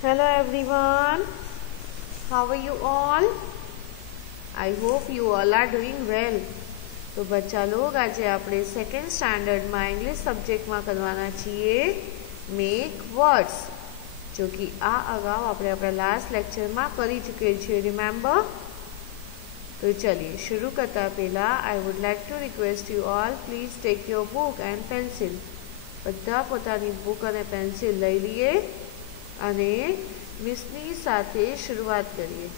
Hello everyone, how are you all? I hope you all are doing well. तो बच्चा लोग आज આપણે સેકન્ડ સ્ટાન્ડર્ડમાં ઇંગ્લિશ સબ્જેક્ટમાં કરવાના છીએ મેક વર્ડ્સ, जो कि આ અગાઉ આપણે આપણા લાસ્ટ લેક્ચરમાં કરી ચૂકે છીએ, રિમેમ્બર? तो चलिए शुरू करता पहला I would like to request you all please take your book and pencil. બધા પોતાની બુક અને પેન્સિલ લઈ લઈએ અને મિસની સાથે શરૂઆત કરીએ.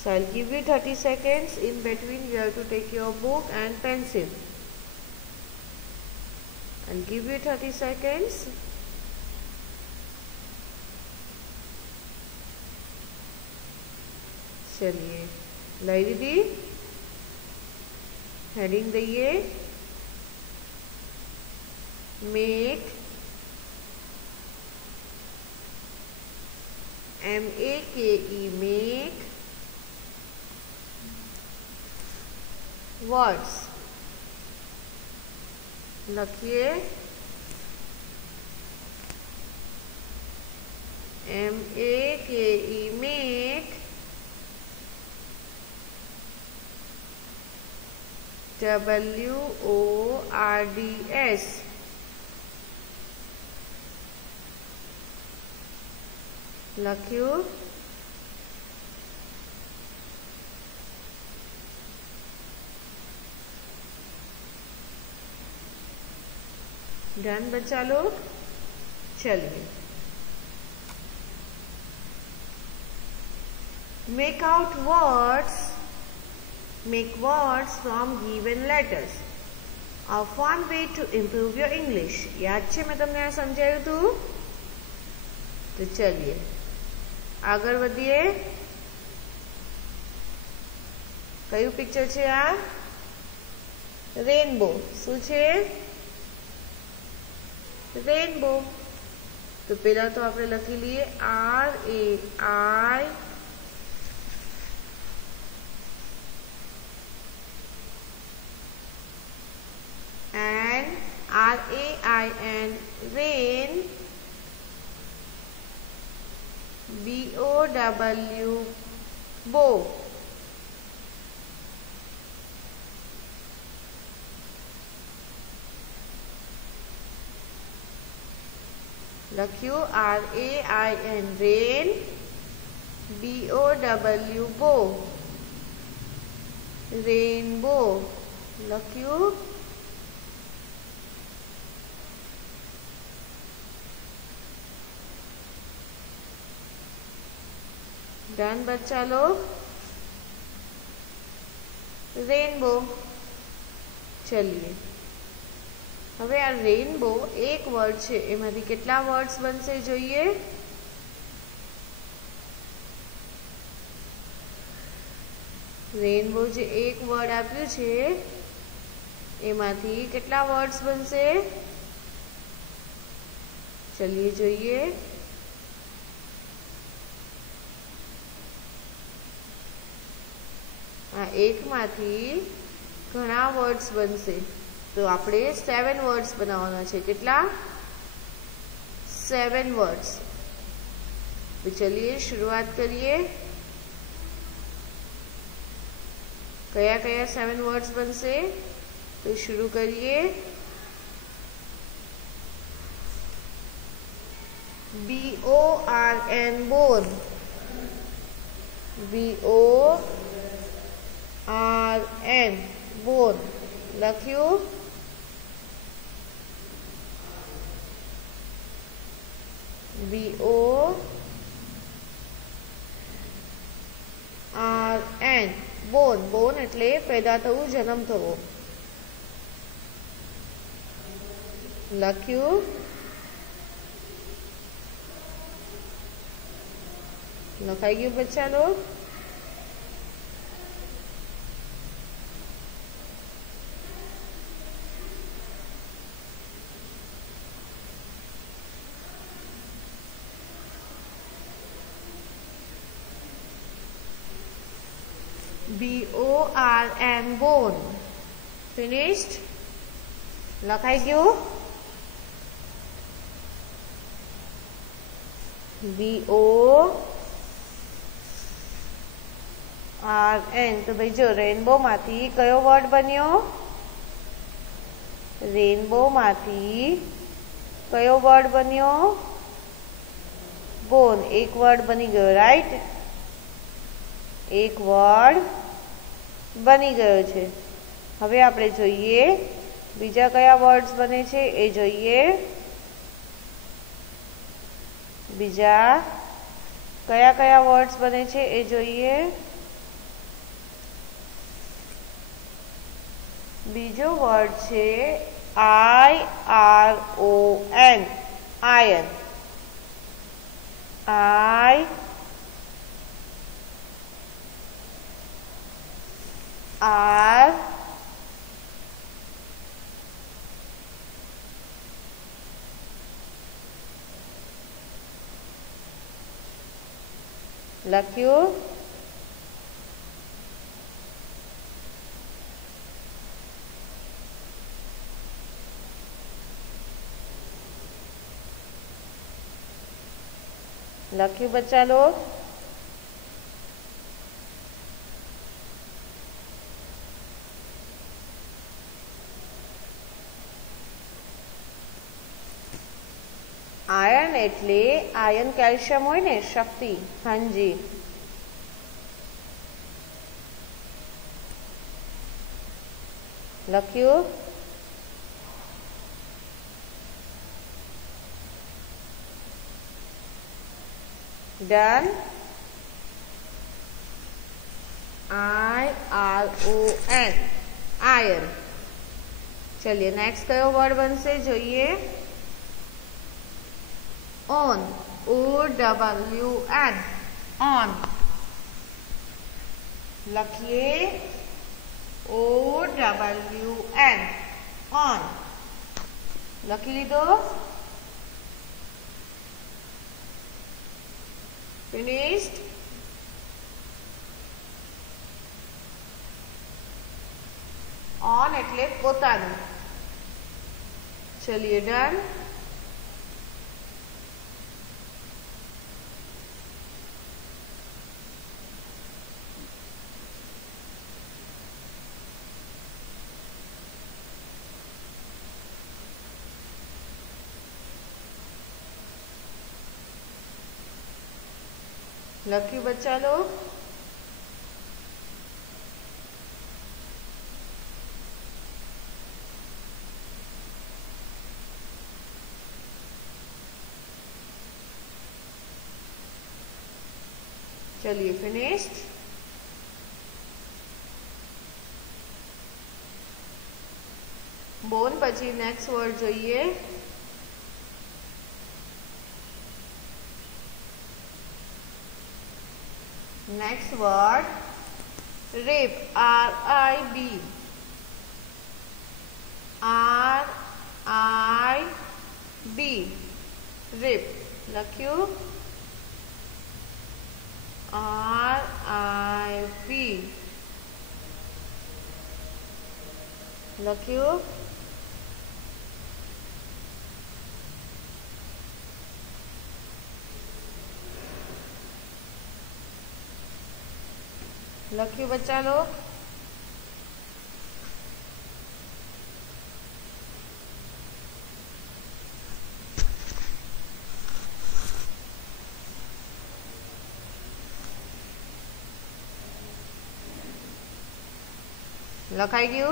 So I'll give you 30 seconds. In between you have to take your book and pencil. I'll give you 30 seconds. चलिए लाई दीदी, हेडिंग दइए मेक, MEKE मेक वर्ड्स. लखिए MEKE मेक WORDS. लख्यू डन बच्चा लोग. चलिए make out words, make words from given letters. A fun way to improve your English. याद छे मैं તમને આ સમજાવ્યું હતું? તો ચलिए આગળ વધીએ. કયું પિક્ચર છે આ? રેનબો. શું છે? રેનબો. તો પહેલા તો આપણે લખી લઈએ RAI and RAIN rain, BOW bow. लख्यू RAIN rain, BOW bow, rainbow. लख्यू डन बच्चा लोग. रेनबो. चलिए હવે આ રેનબો એક વર્ડ છે, એમાંથી કેટલા વર્ડ્સ બનશે જોઈએ? રેનબો જે એક વર્ડ આપ્યું છે એમાંથી કેટલા વર્ડ્સ બનશે? ચલિए જોઈએ. एक माथी घणा वर्ड्स बनसे, तो आपणे 7 वर्ड्स बनाववाना छे. केटला? 7 वर्ड्स. तो चलिए शुरुआत करिए. कया कया 7 वर्ड्स बनसे? तो शुरू करिए. BORN bone, BORN bone. लख्यू BORN बोन. बोन એટલે પેદા થવું, જન્મ થવો. લખ્યું. લખાઈ ગયું બચ્ચા લોગ? BORN bone. Finished? લખાઈ ગયું? BORN। तो भाई जो रेनबो माथी कयो वर्ड बन्यो? रेनबो माथी कयो वर्ड बन्यो? बोन। एक वर्ड बनी गयो, राइट? एक वर्ड बनी गयो छे। हवे आपणे जोईए बीजा कया वर्ड्स बने छे ए जोईए। बीजा कया कया वर्ड्स बने छे ए जोईए। बीजो वर्ड छे IRON, आयन। IR लख्यू। लख्यू बच्चा लोग? आयन एटले आयन कैल्शियम होय ने, शक्ति। हाँ जी। लख्यू? डन। IRON, ion. चलिए नेक्स्ट कयो वर्ड बनसे जोईए। On, OWN, on. लखिए OWN, ऑन। लखी लीधो? फिनिश्ड? ऑन एटले पोतानु। चलिए डन। लकी बच्चा लोग? चलिए फिनिश्ड? बोन पछी नेक्स्ट वर्ड जोईए। Next word rib, RIB, RIB, rib. लख्यू? RIB, लख्यू? लख्यू बच्चा लोग? लखाई गयु?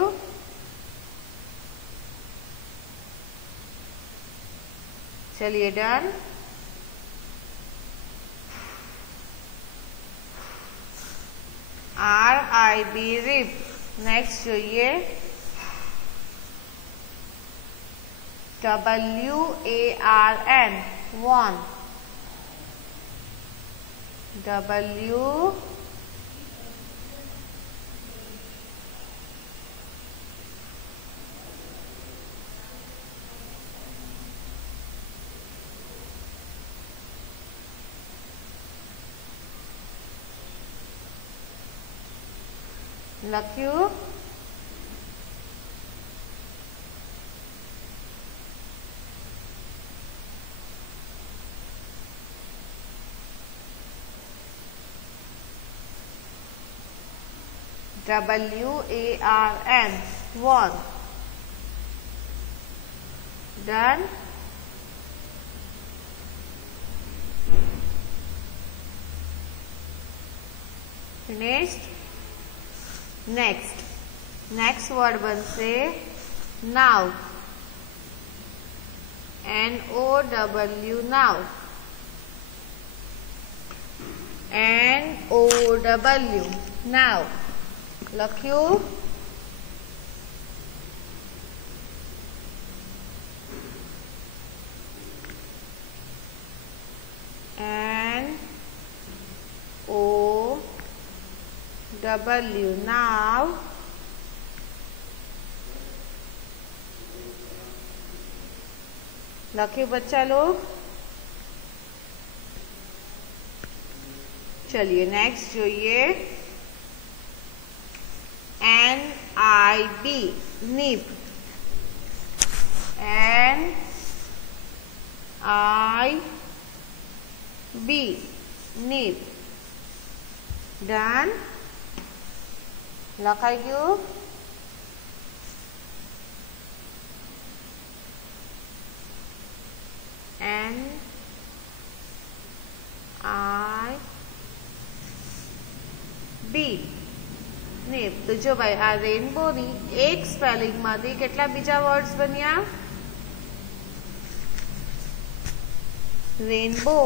चलिए डन। RIB, rib. नेक्स्ट जोइए WARN, वॉन। W लख्यू? WARN, warn. Done. Finished. Next word Banse now. NOW, now. NOW, now. લખ્યું. NOW, now. लख्યું बच्चा लोग. चलिए नेक्स्ट જોઈએ. NIB, nib. NIB, nib. Done. લખાઈ ગયું. NIB, nib. तो जो भाई आ रेनबो नी एक स्पेलिंग मांथी કેટલા બીજા વર્ડ્સ બન્યા? રેનબો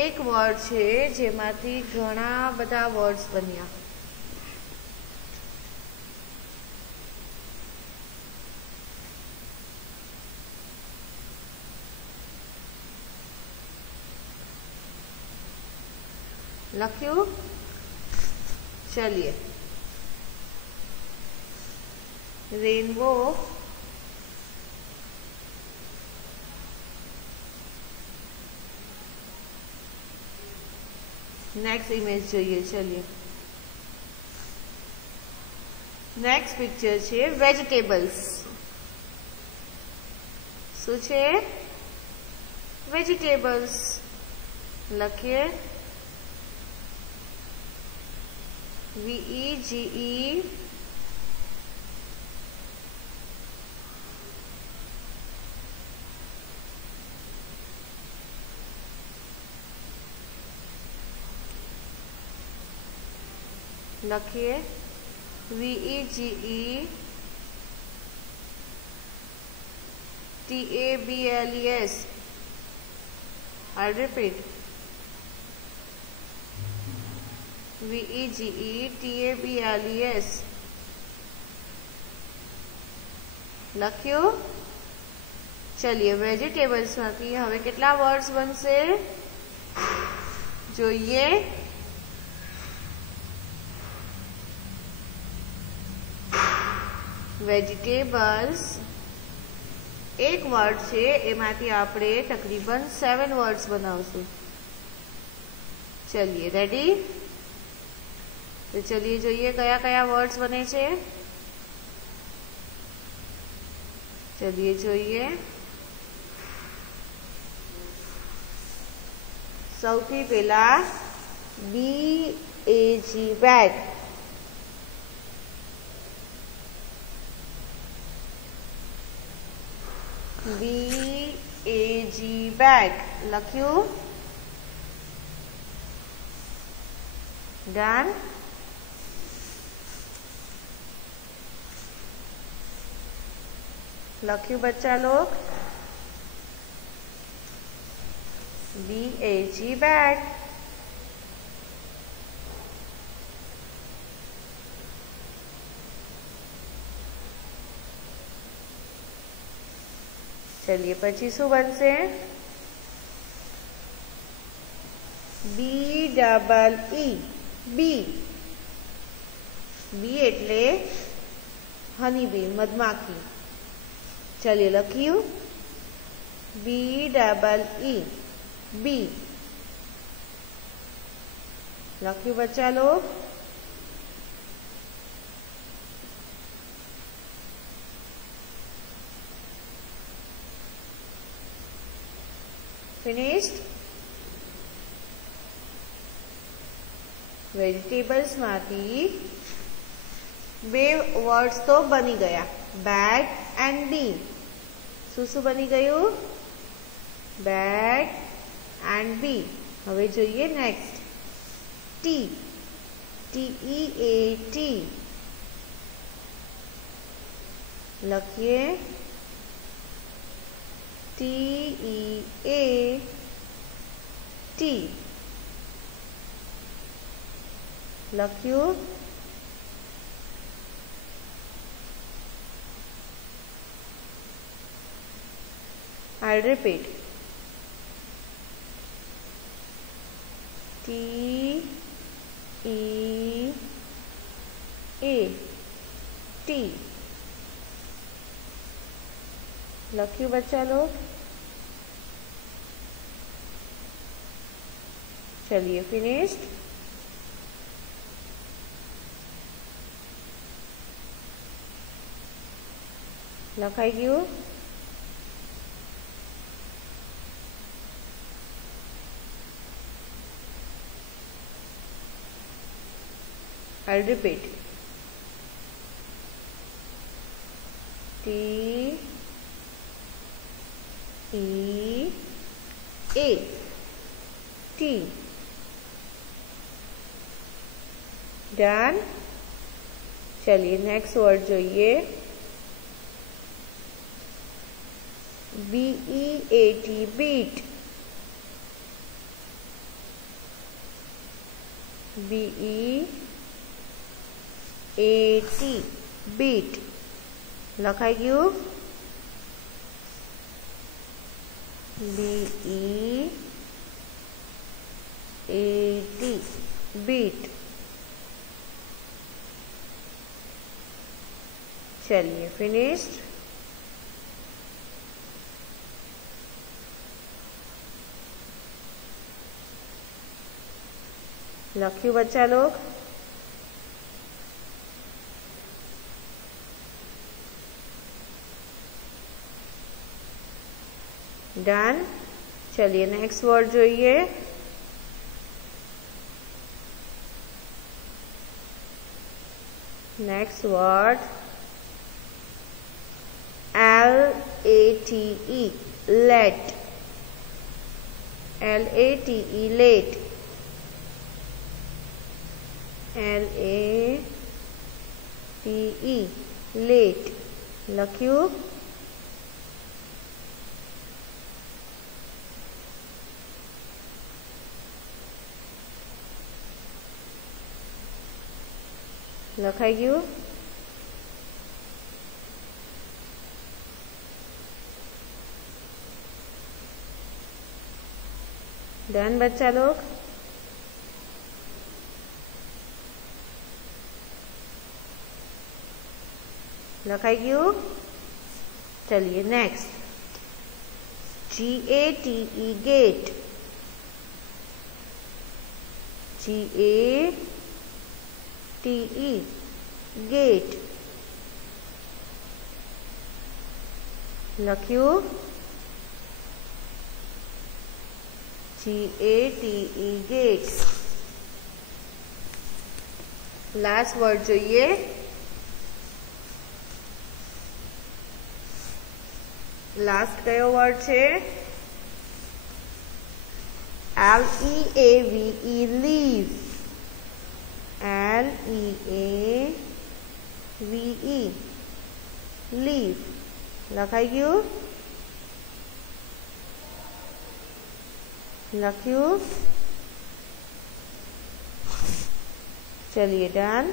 एक वर्ड છે જેમાંથી ઘણા બધા વર્ડ્સ બન્યા. લખ્યું. चलिए रेनबो नेक्स्ट इमेज જોઈએ. चलिए नेक्स्ट पिक्चर છે વેજીટેબલ્સ. શું છે? વેજીટેબલ્સ. લખીએ VEGE લખીએ VEGE TABLES. I'll repeat. VEGE TABLES. લખ્યું. ચલિए વેજીટેબલ્સ માંથી હવે કેટલા વર્ડ્સ બનશે જોઈએ. વેજીટેબલ્સ એક વર્ડ છે એમાંથી આપણે તકરીબન 7 વર્ડ્સ બનાવશું. ચલિए રેડી. तो चलिए જોઈએ કયા કયા વર્ડ્સ બને છે. चलिए જોઈએ. સૌથી પહેલા BAG, bag. BAG, bag. લખ્યું. Done. लख्यू बच्चा लोग. BAG, bag. चलिए પછી શું બનશે? BEE, bee. बी એટલે हनी बी, मधमाखी. चलिए लखियो BEE, बी. लखियो बच्चा लोग. फिनिश्ड. વેજીટેબલ્સમાંથી બે વર્ડ્સ તો બની ગયા, બેટ એન્ડ બી. શું બની ગયું? બેટ એન્ડ બી. હવે જોઈએ નેક્સ્ટ, ટી. TEAT લખીએ. TEAT લખ્યું. I'll repeat. TEAT लख्યું बच्चा लोग? चलिए फिनिश्ड. लखाई गયું? I'll repeat. TEAT done. चलिए नेक्स्ट वर्ड જોઈએ. BEAT beat. BEAT बीट લખાઈ ગયું? BEAT beat. चलिए फिनिश्ड. लख्યું बच्चा लोग? डन. चलिए नेक्स्ट वर्ड જોઈએ. Next word LATE late. LATE late. LATE late લખ્યું? લખાઈ ગયું? डन बच्चा लोग? लखाई गયું? चलिए next, GATE gate. GATE gate લખ્યું? GATE gate. लास्ट वर्ड જોઈએ. लास्ट કયો વર્ડ છે? LEAVE leave. LEAVE लीव લખાઈ ગયું? લખ્યું? चलिए डन.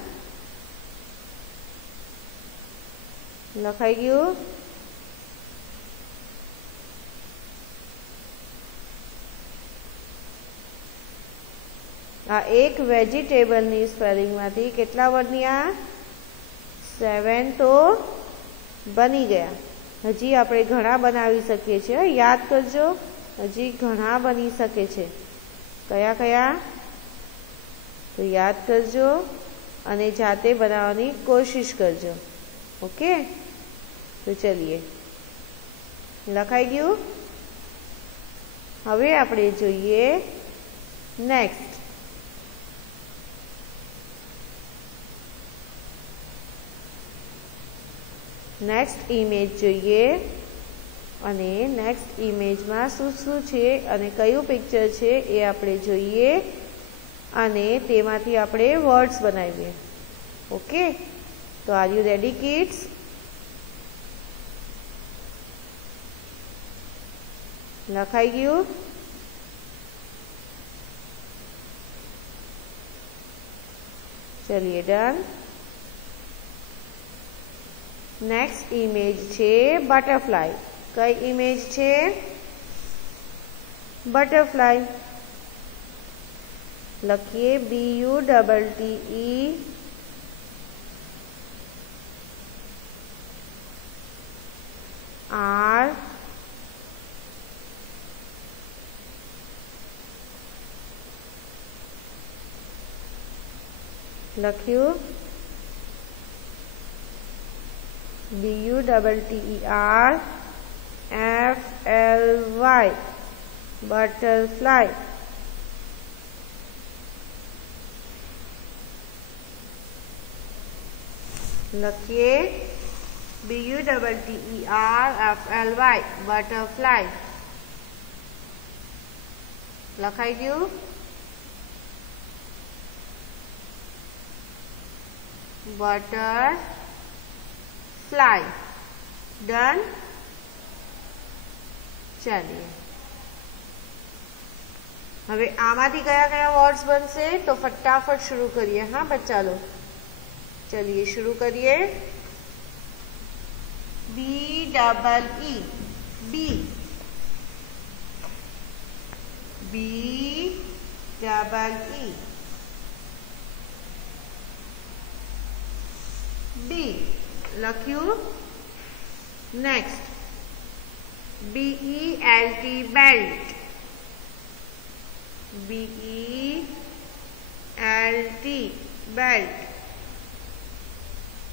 લખાઈ ગયું? आ एक वेजिटेबलनी स्पेलिंगमांथी केटला वर्डनी आ 7 तो बनी गया. हजी आपणे घणा बनावी सकीए छीए. याद करजो, हजी घणा बनी सके छे. कया कया? तो याद करजो अने जाते बनाववानी कोशिश करजो. ओके, तो चलिए लखाई गયું? हवे आपणे जोईए नेक्स्ट. નેક્સ્ટ ઇમેજ જોઈએ અને નેક્સ્ટ ઇમેજમાં શું શું છે અને કયું પિક્ચર છે એ આપણે જોઈએ અને તેમાંથી આપણે વર્ડ્સ બનાવીએ. ઓકે, તો આર યુ રેડી કિડ્સ? લખાઈ ગયું? ચલિए ડન. નેક્સ્ટ ઇમેજ છે બટરફ્લાય. કઈ ઇમેજ છે? બટરફ્લાય. લખીએ BUTTER લખ્યું BUTTERFLY butterfly. લખીએ BUTTERFLY butterfly. લખાઈ ગયું? butterfly. ડન. ચાલીએ હવે આમાંથી કયા કયા વર્ડ્સ બનશે તો ફટાફટ શરૂ કરીએ. હા બચ્ચા લો, चलिए शुरू करिए. BEE बी BEE બી લખ્યું. Next BELT belt. BELT belt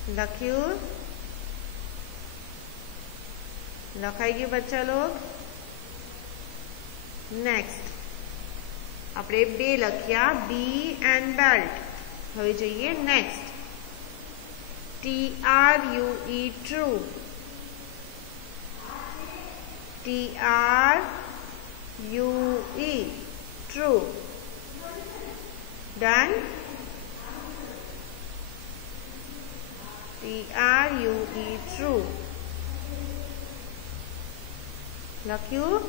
લખ્યું. લખાઈ ગયું બચ્ચા લોગ? નેક્સ્ટ આપણે બે લખ્યા બી એન્ડ બેલ્ટ. હવે જોઈએ next TRUE true. TRUE true. Done. TRUE true લખ્યું.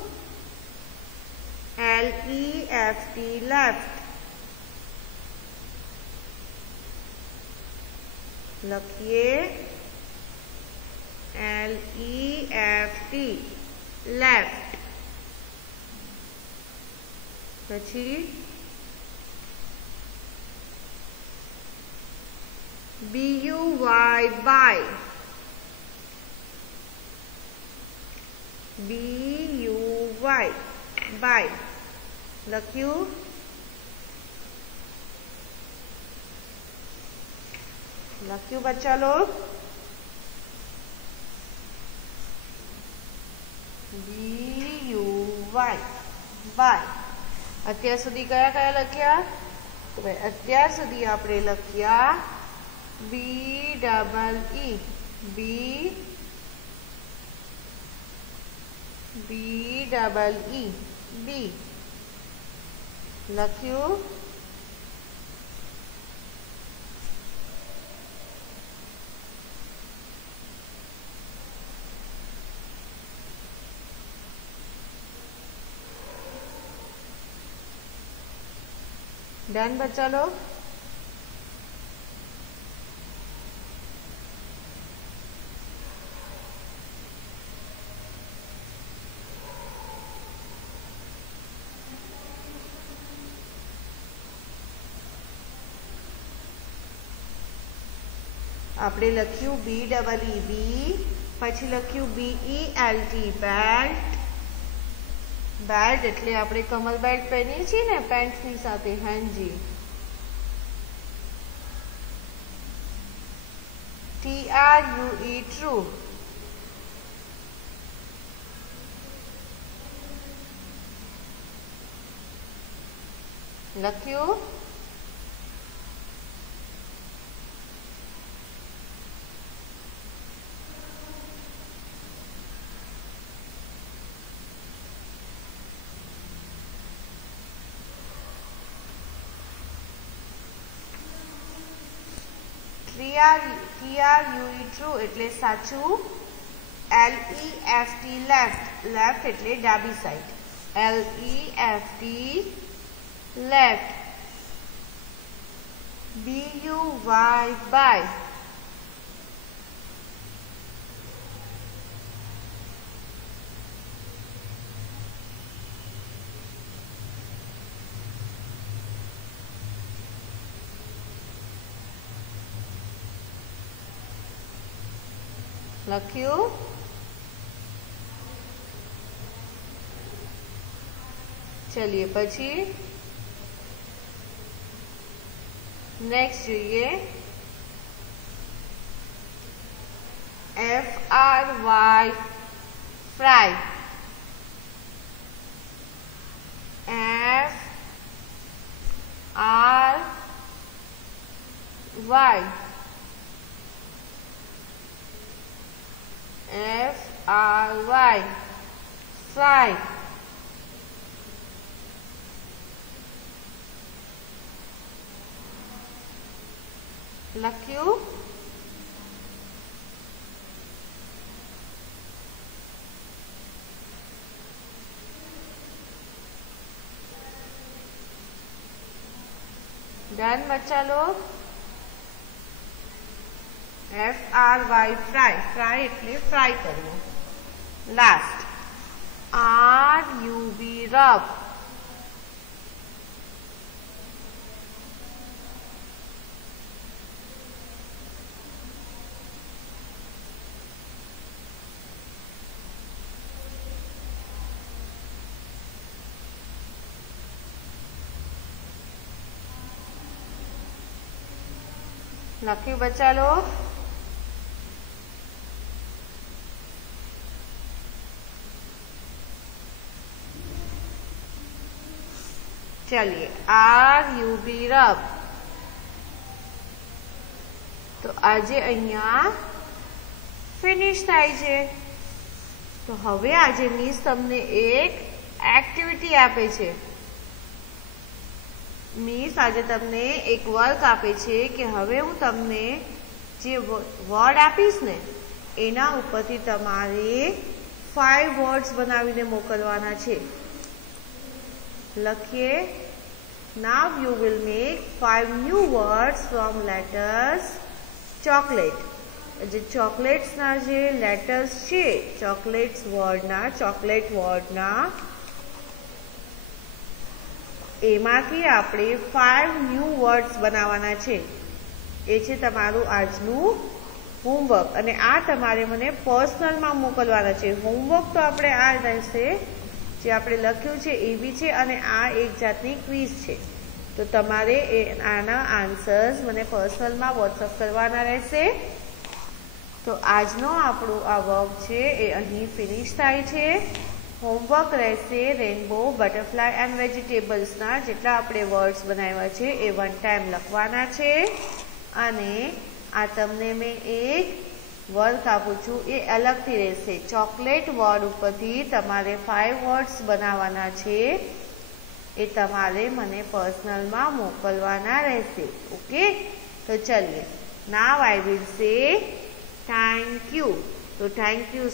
LEFT લેફ્ટ લખીએ. LEFT left. પછી BUY બાય. BUY બાય લખ્યું. લખ્યું બચ્ચા લોગ? BUY by. અત્યાર સુધી કયા કયા લખ્યા? તો ભાઈ અત્યાર સુધી આપણે લખ્યા BEE બી લખ્યું. डन बच्चा लोग? આપણે લખ્યું BEE પછી લખ્યું BELT બેલ્ટ. બેલ્ટ એટલે આપણે કમર બેલ્ટ પહેરીએ છીએ ને પેન્ટ્સની સાથે. હાજી. TRUE true. લખ્યું. TRUE ટ્રુ એટલે સાચું. LEFT લેફ્ટ, લેફ્ટ એટલે ડાબી side. LEFT left. BUY buy. લખ્યું. ચલિए પછી નેક્સ્ટ જોઈએ. FRY fry. FRY FRY fry. લખ્યું. डन बच्चा लोग. FRY fry. फ्राई એટલે ફ્રાય કરવું. Last RUB rub. લખ્યું બચ્ચા લોગ. चलिए RUB રબ. તો આજે અહીંયા ફિનિશ થાય છે. તો હવે આજે મિસ તમને એક એક્ટિવિટી આપે છે. મિસ આજે તમને એક વર્ક આપે છે કે હવે હું તમને જે વર્ડ આપીશ ને એના ઉપરથી તમારે 5 વર્ડ્સ બનાવીને મોકલવાના છે. લખીએ. Now you will make 5 new words from letters chocolate. જે ચોકલેટ્સ ના જે લેટર્સ છે, ચોકલેટ્સ વર્ડના, ચોકલેટ વર્ડના, એમાંથી આપણે 5 ન્યૂ વર્ડ્સ બનાવવાના છે. એ છે તમારું આજનું હોમવર્ક. અને આ તમારે મને પર્સનલમાં મોકલવાના છે. હોમવર્ક તો આપણે આ રહેશે જે આપણે લખ્યું છે એ બી છે અને આ એક જાતની ક્વિઝ છે. તો તમારે આના આન્સર્સ મને પર્સનલમાં વોટ્સઅપ કરવાના રહેશે. તો આજનો આપણું આ વર્ક છે એ અહીં ફિનિશ થાય છે. હોમવર્ક રહેશે રેનબો, બટરફ્લાય એન્ડ વેજીટેબલ્સના જેટલા આપણે વર્ડ્સ બનાવ્યા છે એ 1 ટાઈમ લખવાના છે. અને આ તમને મેં એક વર્ક આપું છું એ અલગથી રહેશે. ચોકલેટ વર્ડ ઉપરથી તમારે 5 વર્ડ્સ બનાવવાના છે. એ તમારે મને પર્સનલમાં મોકલવાના રહેશે. ઓકે. તો ચલીએ. Now I will say thank you. તો થેન્ક યુ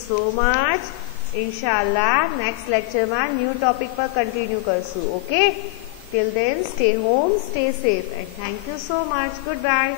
સો મચ. ઇન્શાલ્લાહ નેક્સ્ટ લેક્ચરમાં ન્યૂ ટોપિક પર કન્ટિન્યુ કરશું. Okay. Till then stay home, stay safe and thank you so much. Good by.